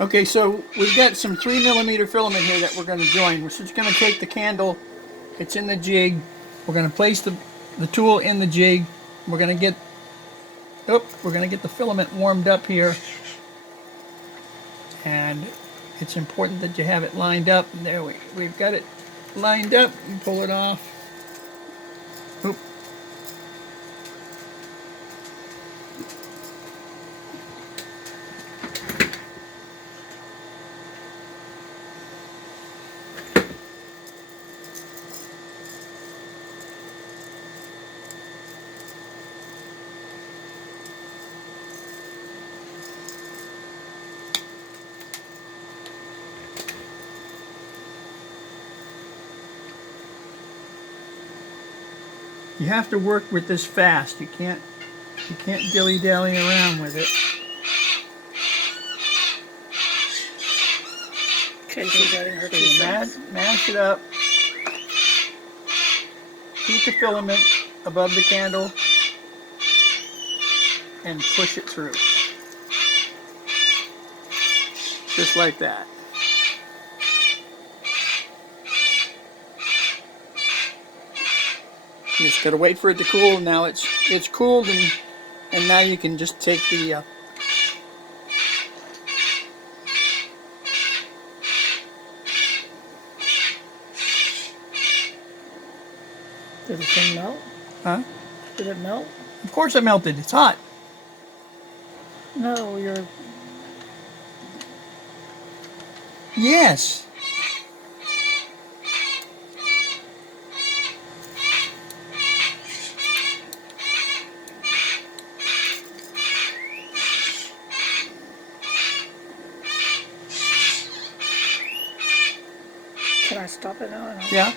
Okay, so we've got some 3mm filament here that we're going to join. We're just going to take the candle, it's in the jig. We're going to place the tool in the jig. We're going to get the filament warmed up here. And it's important that you have it lined up. And there we've got it lined up. And pull it off. Oop. You have to work with this fast. You can't dilly-dally around with it. Okay, she's adding her So 2 you cents. mash it up. Keep the filament above the candle and push it through. Just like that. You just gotta wait for it to cool. Now it's cooled, and now you can just take the Did the thing melt? huh? Did it melt? Of course it melted. It's hot. No, you're... Yes. Can I stop it now? Yeah.